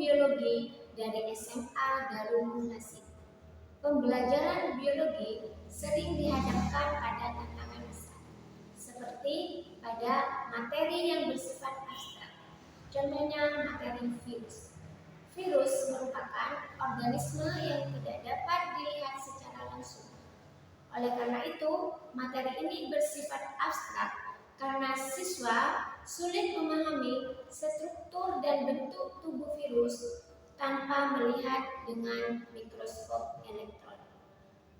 biologi dari SMA Darul Muhsin. Pembelajaran biologi sering dihadapkan pada tantangan besar, seperti pada materi yang bersifat abstrak. Contohnya materi virus. Virus merupakan organisme yang tidak dapat dilihat secara langsung. Oleh karena itu, materi ini bersifat abstrak karena siswa sulit memahami struktur dan bentuk tubuh virus tanpa melihat dengan mikroskop elektron.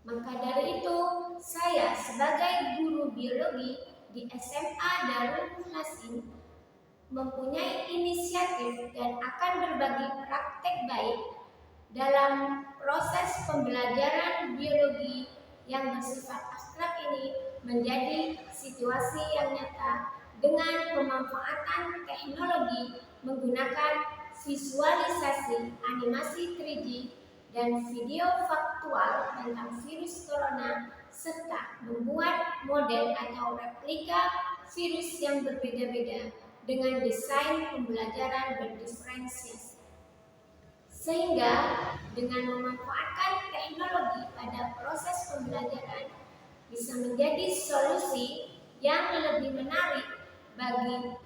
Maka dari itu, saya sebagai guru biologi di SMA Darul Muhsin mempunyai inisiatif dan akan berbagi praktek baik dalam proses pembelajaran biologi yang bersifat abstrak ini menjadi situasi yang nyata dengan pemanfaatan teknologi menggunakan visualisasi animasi 3D dan video faktual tentang virus corona serta membuat model atau replika virus yang berbeda-beda dengan desain pembelajaran berdiferensiasi. Sehingga dengan memanfaatkan teknologi pada proses pembelajaran bisa menjadi solusi yang lebih menarik bagi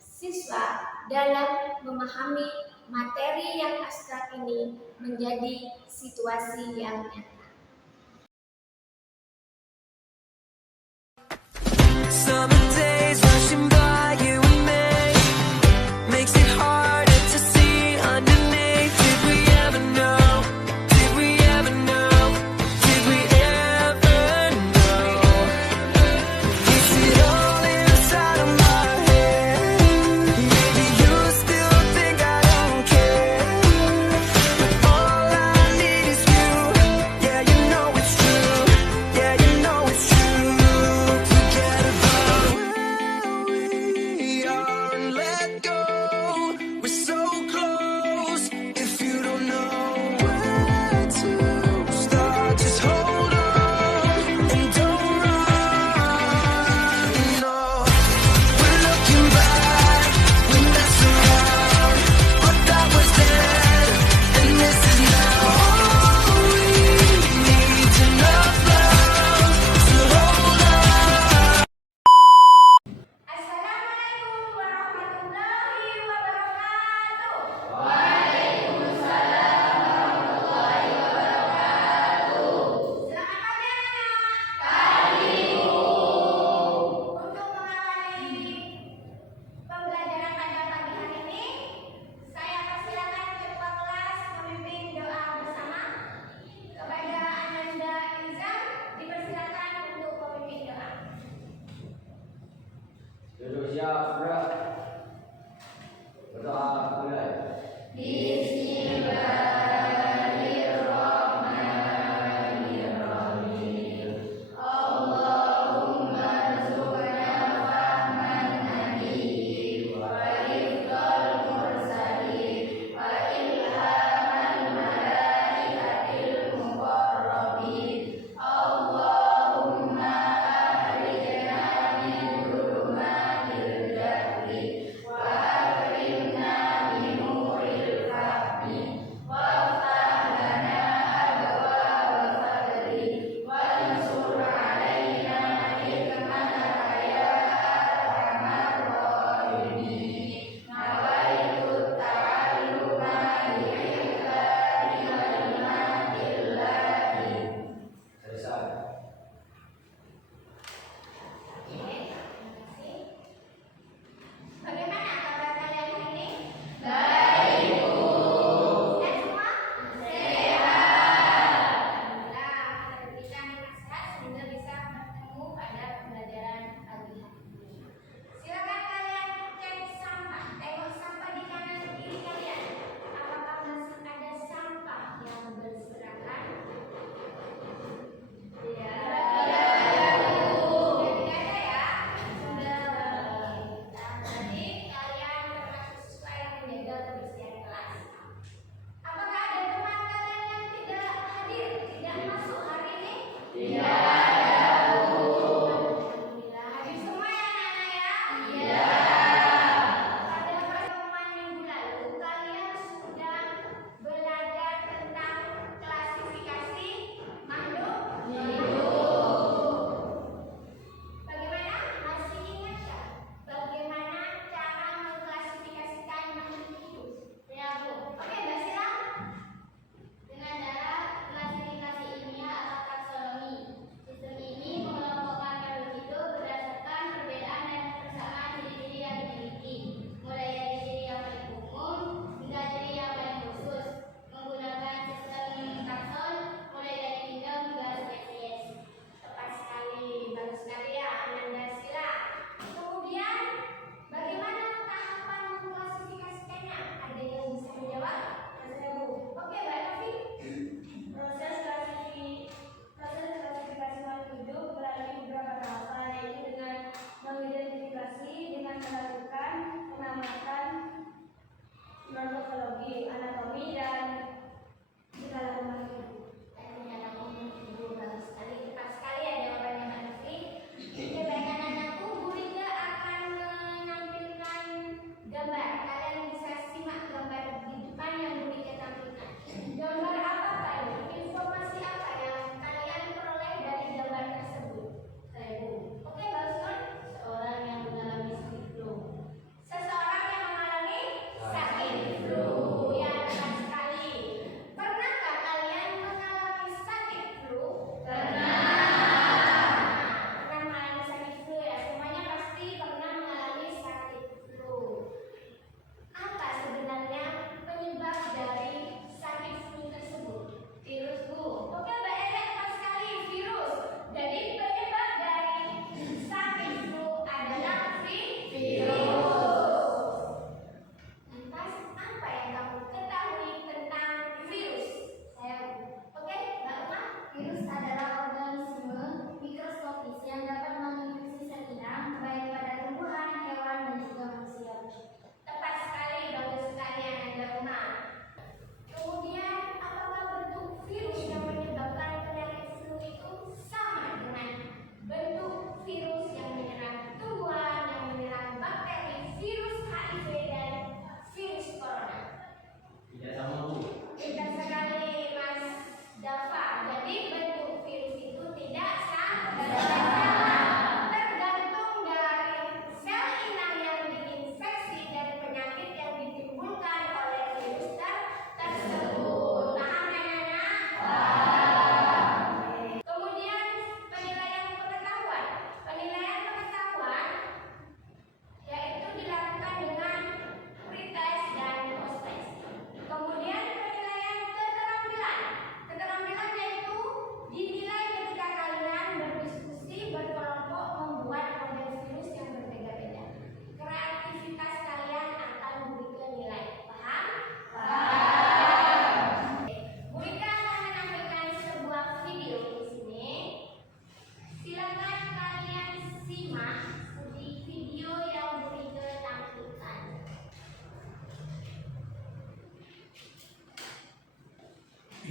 siswa dalam memahami materi yang abstrak ini menjadi situasi yang nyata. Summer days rushing by you and me makes it harder to see underneath. Did we ever know? Did we ever know? Did we ever know? Is it all inside of my head? Maybe you still think I don't care, but all I need is you. Yeah, you know it's true. Yeah, you know it's true. Forget about where we are and let go. We're so close. If you don't know where to start, just hold on and don't run. No, we're looking back, we mess around, but that was then, and this is now. All we need enough love to hold on. Assalamualaikum warahmatullahi wabarakatuh. Selamat pagi anak-anak. Untuk mengawali pembelajaran pada pagi hari ini, saya persilakan ketua kelas memimpin doa bersama. Kepada Ananda Izam dipersilakan untuk memimpin doa. Duduk siap, sudah. Berdoa mulai.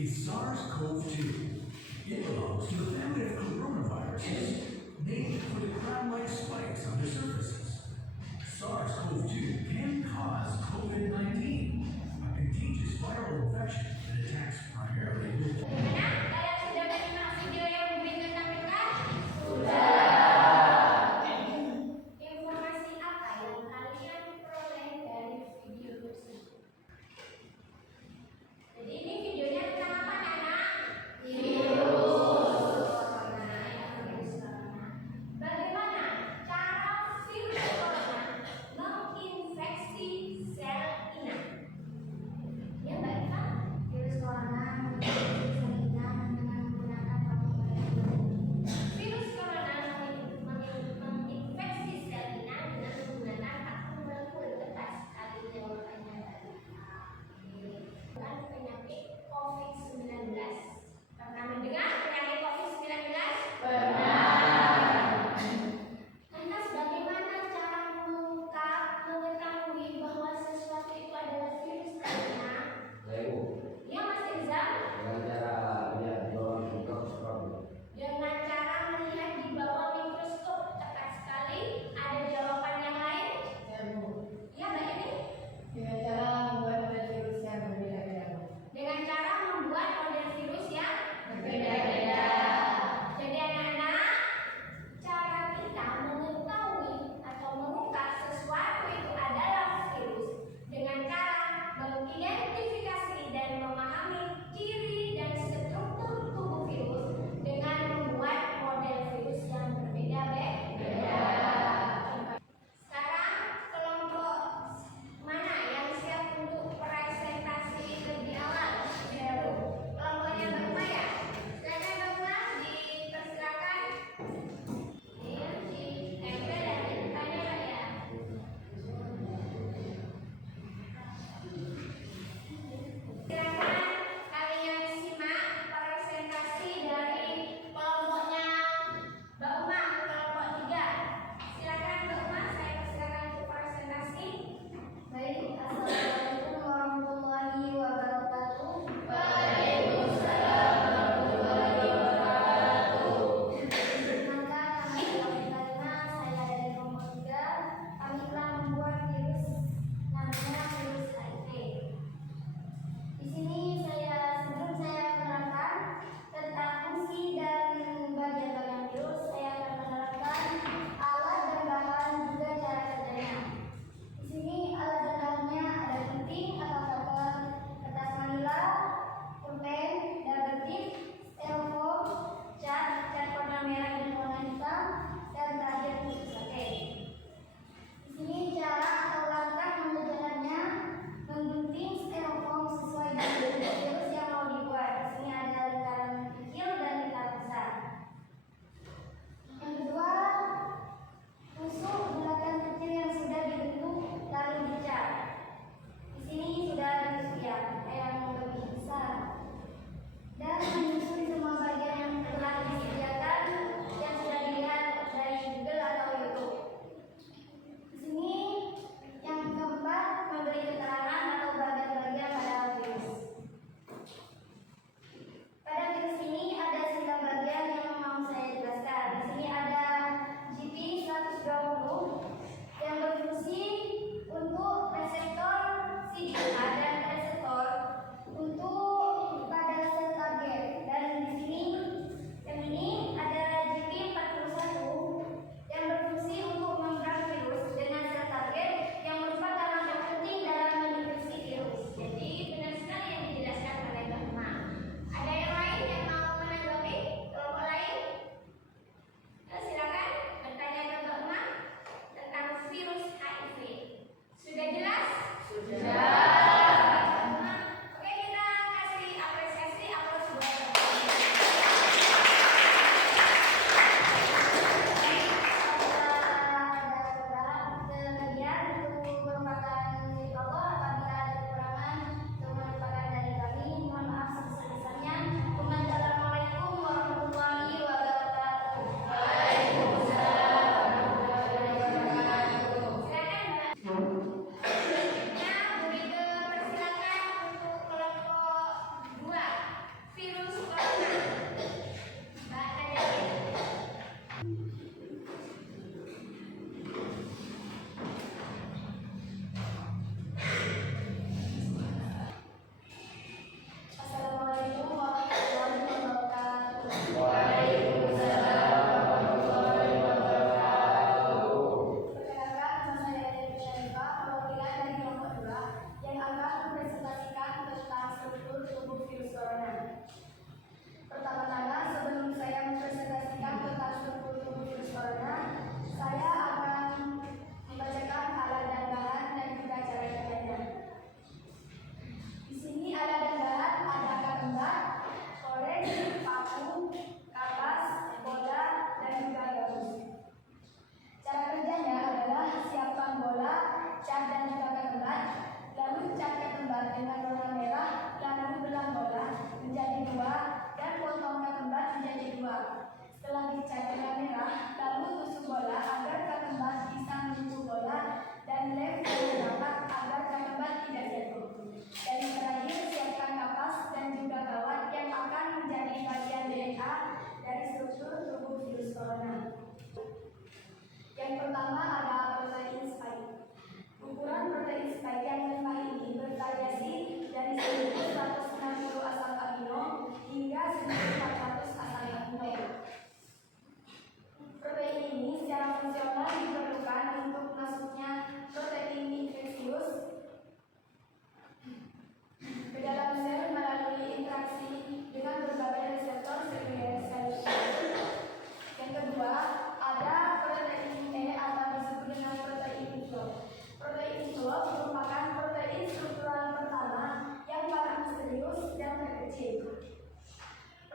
is SARS-CoV-2. It belongs to the family of coronaviruses named for the crown-like spikes on their surfaces. SARS-CoV-2 can cause COVID-19, a contagious viral infection that attacks primarily with Bagaimana? Kalian sudah menyimak video yang Bintang tampilkan? Informasi apa yang kalian peroleh dari video tersebut? Jadi ini videonya tentang apa, anak? Virus corona. Bagaimana cara virus corona menginfeksi sel inang? Ya, Mbak Eva,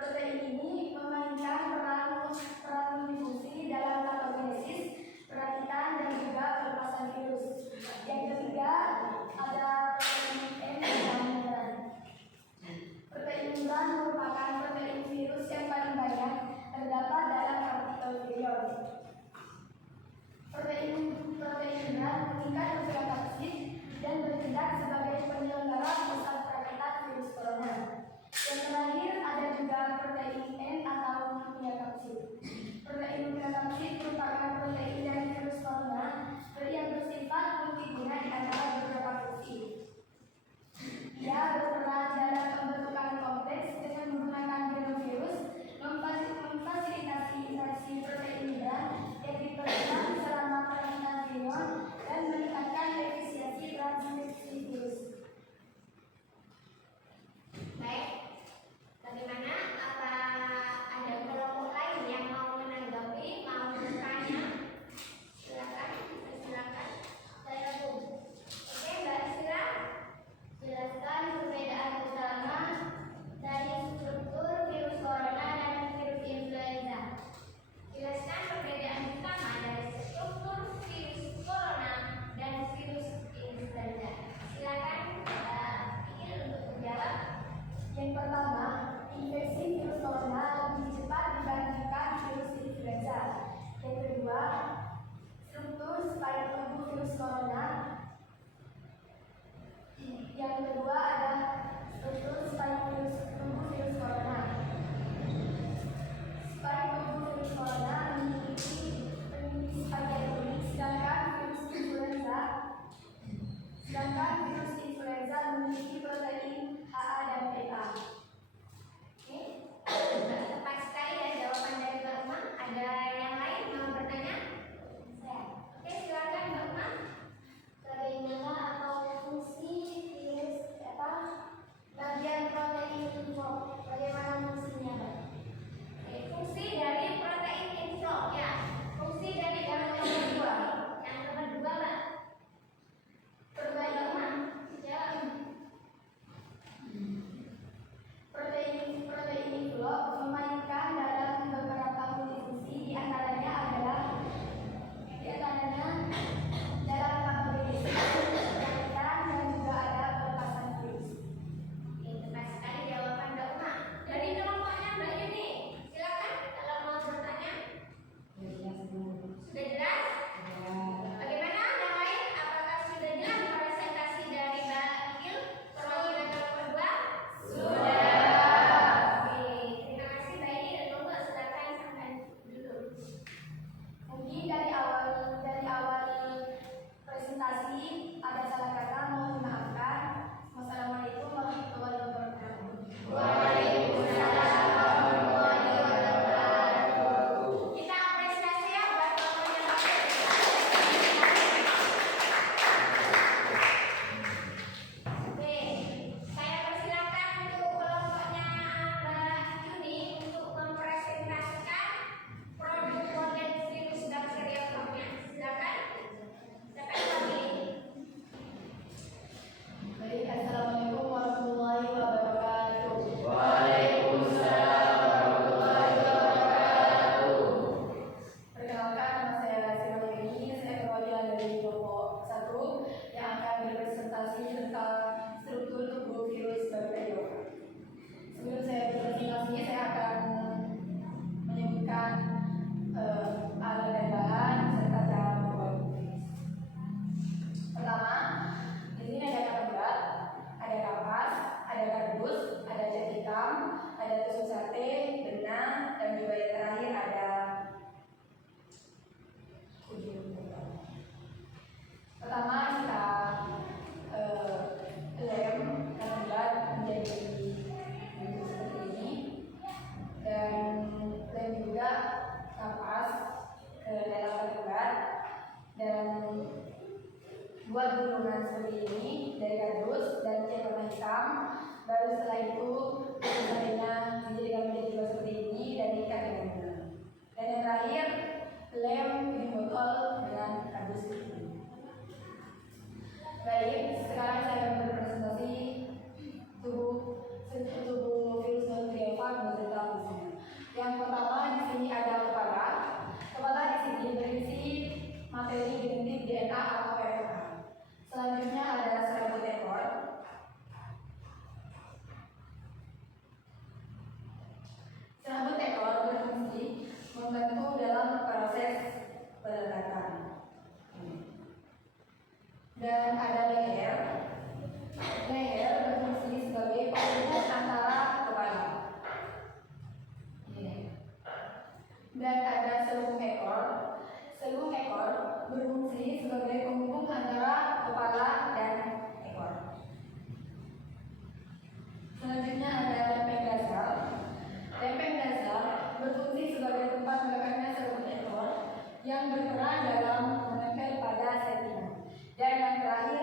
Protein ini memainkan peran multifungsi dalam patogenesis, perakitan, dan juga pelepasan virus. Yang ketiga ada protein M dan membran. Protein membran merupakan protein virus yang paling banyak terdapat dalam partikel virion. Protein membran mengikat nukleotid kapsid dan bertindak sebagai penyelenggara pusat perakitan virus corona. Yang terakhir ada juga protein N atau nukleokapsid. Protein nukleokapsid merupakan protein dari virus corona yang bersifat multiguna di antara beberapa fungsi. Ia berperan dalam pembentukan kompleks dengan menggunakan genom virus, memfasilitasi interaksi protein membran yang diperlukan selama perakitan virion dan meningkatkan efisiensi transmisi virus. Baik, bagaimana? Apa ada kelompok lain yang mau menanggapi, mau bertanya? Silakan. Saya Bu. Oke, Mbak Isra, jelaskan perbedaan utama dari struktur virus corona dan virus influenza. Jelaskan perbedaan utama dari struktur virus corona dan virus influenza. Silakan Ikil untuk menjawab. Yang pertama, infeksi virus corona lebih cepat dibandingkan virus influenza. Yang kedua, struktur spike tubuh virus corona. Yang kedua ada struktur spike tubuh virus corona. Spike tubuh virus corona memiliki spike yang unik, sedangkan virus influenza memiliki protein HA dan PA. Oke, tepat sekali ya jawaban dari Mbak Uma. Ada yang lain mau bertanya? Oke, silakan Mbak Uma. Bagaimana atau fungsi virus bagian protein info? Bagaimana fungsinya? Oke, fungsi dari protein info ya. Fungsi dari yang kedua. Yang kedua, Mbak. Perbaikan Ya. protein info memainkan dalam beberapa multifungsi, di antaranya dalam patogenesis, perakitan, dan juga ada pelepasan virus. Oke, tepat sekali jawaban Mbak Uma. Dari kelompoknya Mbak Yuni, silakan kalau mau bertanya. Sudah jelas? Bagaimana yang lain? Apakah sudah jelas presentasi dari Mbak Ikil perwakilan kelompok 2? Oke, terima kasih Mbak Ini dan Mbak silakan sampai dulu. Mungkin dari awal presentasi ada salah kata, mohon dimaafkan. Wassalamualaikum warahmatullahi wabarakatuh. Kita apresiasi ya buat kelompoknya Mbak Ikil. Oke, saya persilakan untuk kelompoknya Mbak Yuni untuk mempresentasikan produk model virus bakteriofagnya. Silakan. Siapa yang memilih? Baik, assalamualaikum warahmatullahi wabarakatuh. Perkenalkan, nama saya Sirma Yuni, saya perwakilan dari kelompok 1 yang akan berpresentasi tentang struktur tubuh virus bakteriofag. Sebelum saya berpresentasi, saya akan menyebutkan alat dan bahan serta cara membuat virus. Pertama, di sini ada kartu berat, ada kapas, ada kardus, ada cat hitam, ada tusuk sate, benang, dan juga yang terakhir ada pertama kita lem kartu berat menjadi bentuk seperti ini, dan lem juga kapas ke dalam kartu berat dan buat gulungan seperti ini dari kardus dan cat warna hitam. Baru setelah itu, satenya dijadikan menjadi membantu dalam proses pelegatan. Dan ada leher. Leher berfungsi sebagai penghubung antara kepala. Dan ada seluruh ekor. Seluruh ekor berfungsi sebagai penghubung antara kepala dan ekor. Selanjutnya ada lempeng dasar. Lempeng dasar berfungsi sebagai tempat melekatnya seluruh ekor yang berperan dalam menempel pada settingan. Dan yang terakhir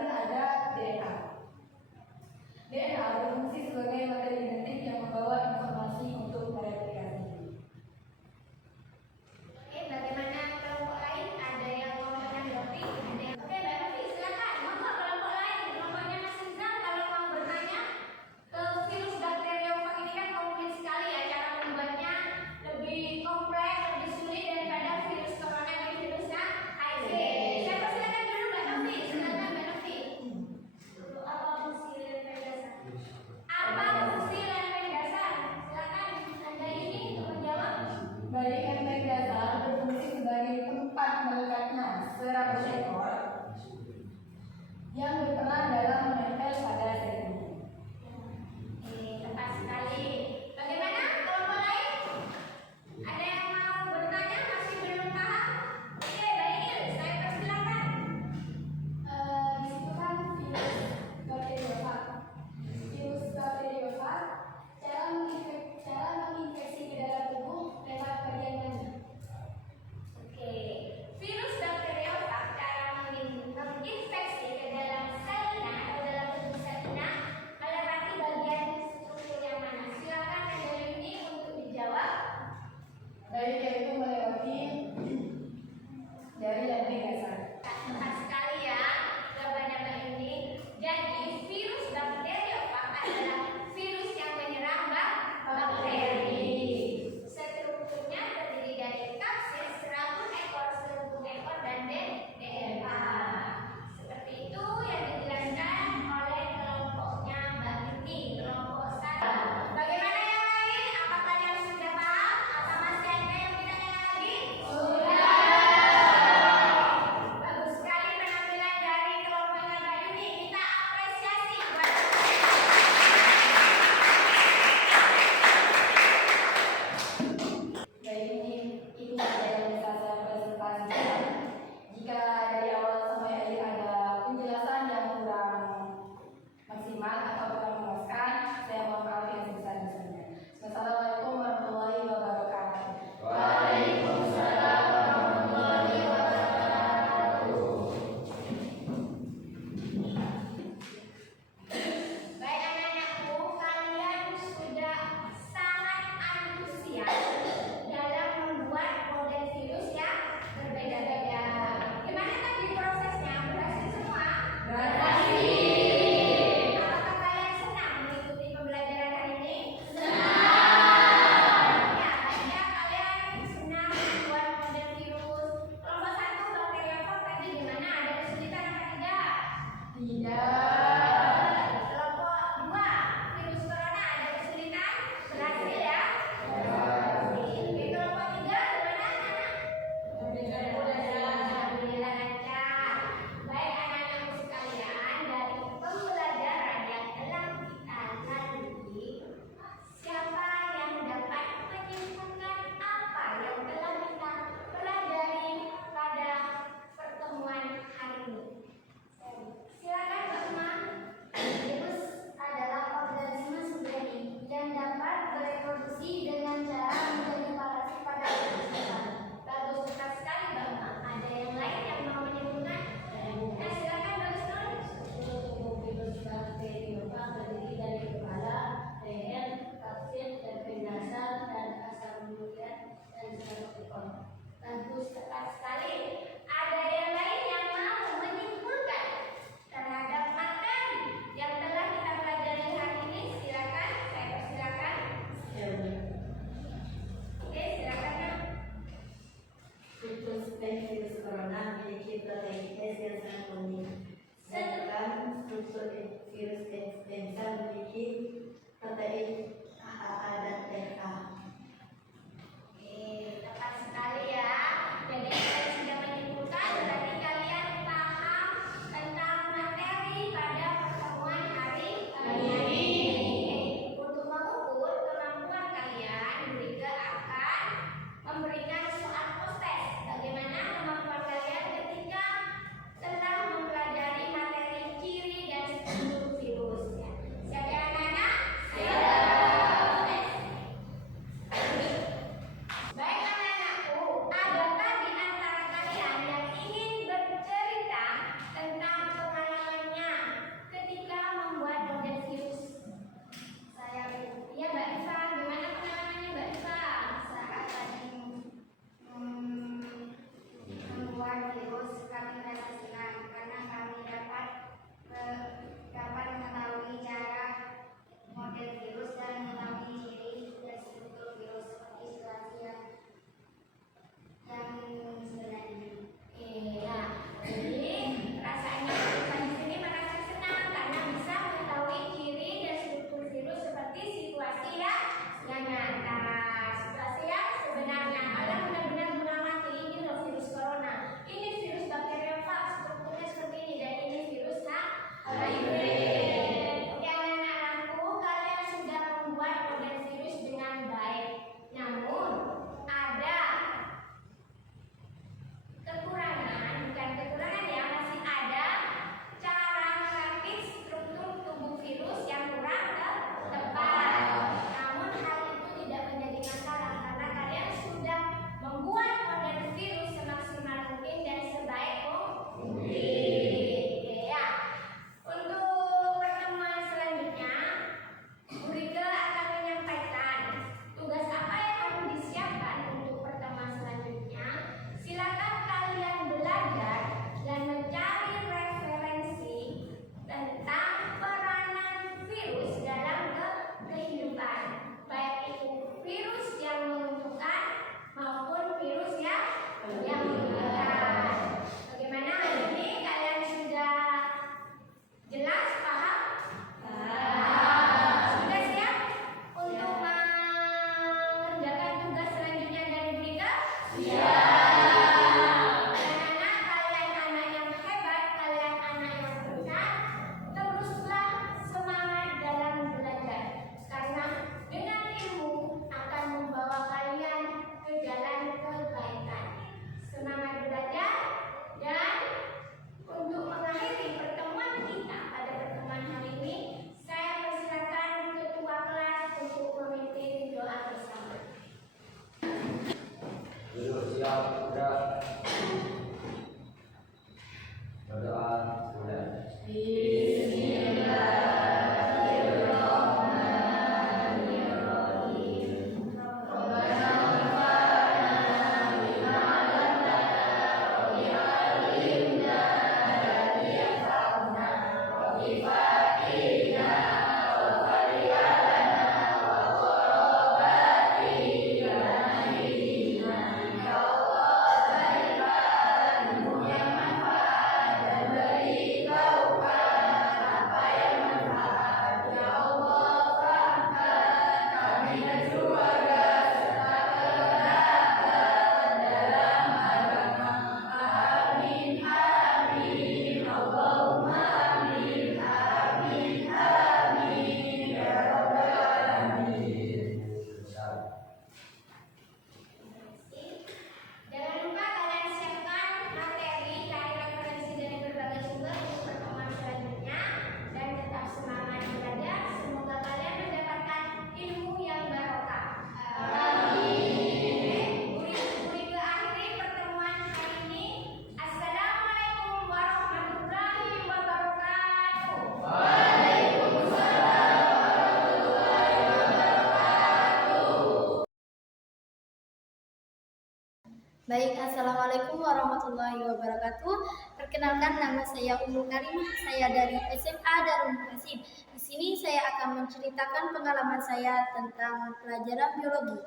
Baik, Assalamualaikum warahmatullahi wabarakatuh. Perkenalkan, nama saya Ummul Karimah. Saya dari SMA Darul Muhsin. Di sini saya akan menceritakan pengalaman saya tentang pelajaran biologi.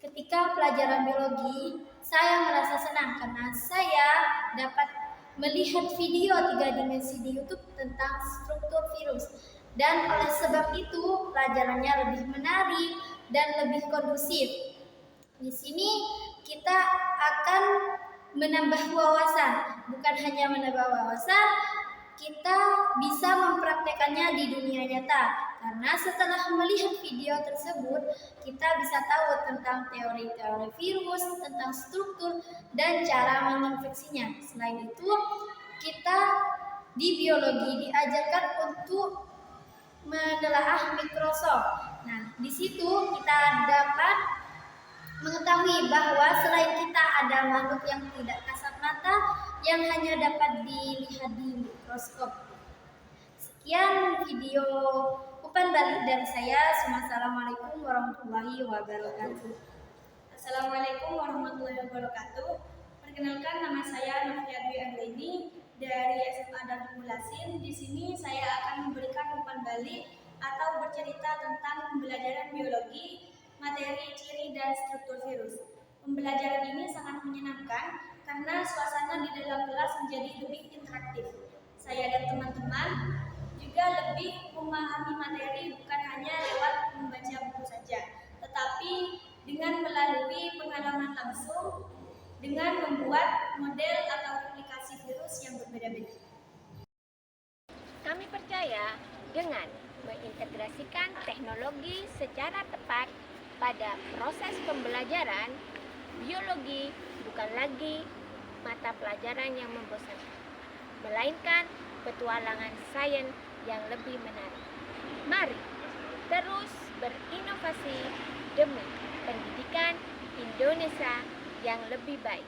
Ketika pelajaran biologi, saya merasa senang karena saya dapat melihat video 3 dimensi di YouTube tentang struktur virus. Dan oleh sebab itu, pelajarannya lebih menarik dan lebih kondusif. Di sini kita akan menambah wawasan, bukan hanya menambah wawasan, kita bisa mempraktekannya di dunia nyata. Karena setelah melihat video tersebut, kita bisa tahu tentang teori-teori virus, tentang struktur dan cara menginfeksinya. Selain itu, kita di biologi diajarkan untuk menelaah mikroskop. Nah, di situ kita dapat mengetahui bahwa selain kita ada makhluk yang tidak kasat mata yang hanya dapat dilihat di mikroskop. Sekian video umpan balik dari saya. Assalamualaikum warahmatullahi wabarakatuh. Assalamualaikum warahmatullahi wabarakatuh. Perkenalkan, nama saya Noviadwi Anggraini dari SMA Darul Muhsin. Di sini saya akan memberikan umpan balik atau bercerita tentang pembelajaran biologi, materi, ciri, dan struktur virus. Pembelajaran ini sangat menyenangkan karena suasana di dalam kelas menjadi lebih interaktif. Saya dan teman-teman juga lebih memahami materi bukan hanya lewat membaca buku saja, tetapi dengan melalui pengalaman langsung dengan membuat model atau aplikasi virus yang berbeda-beda. Kami percaya dengan mengintegrasikan teknologi secara tepat pada proses pembelajaran, biologi bukan lagi mata pelajaran yang membosankan, melainkan petualangan sains yang lebih menarik. Mari terus berinovasi demi pendidikan Indonesia yang lebih baik.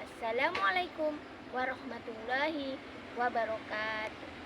Assalamualaikum warahmatullahi wabarakatuh.